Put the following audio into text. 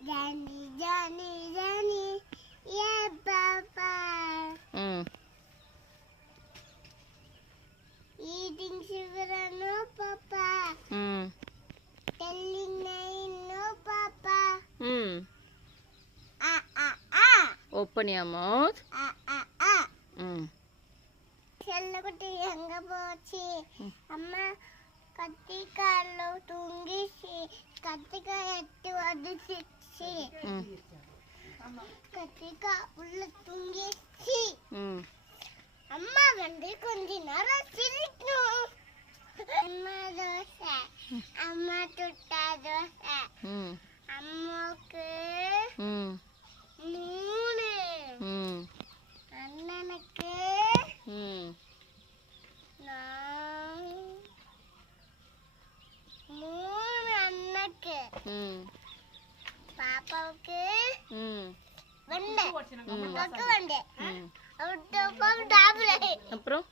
Johnny, Johnny, Johnny, yeah, Papa. Eating sugar, no, Papa. Telling nine, no, Papa. Open your mouth. చెల్లకుటి ఎంగ పోచి అమ్మ కత్తికాయలో తుంగిసి కత్తికాయ ఎత్తి వదిలిసి కత్తికాయ ఉள்ள తుంగేసి అమ్మ వండి కొందినార సిరిక్ను అమ్మ దోశ అమ్మ చుట్ట దోశ అమ్మకు నూనె అన్ననకు மூணு அண்ணனுக்கு பாப்பாவுக்கு வண்டை அக்காவுக்கு வண்டை அப்புறம்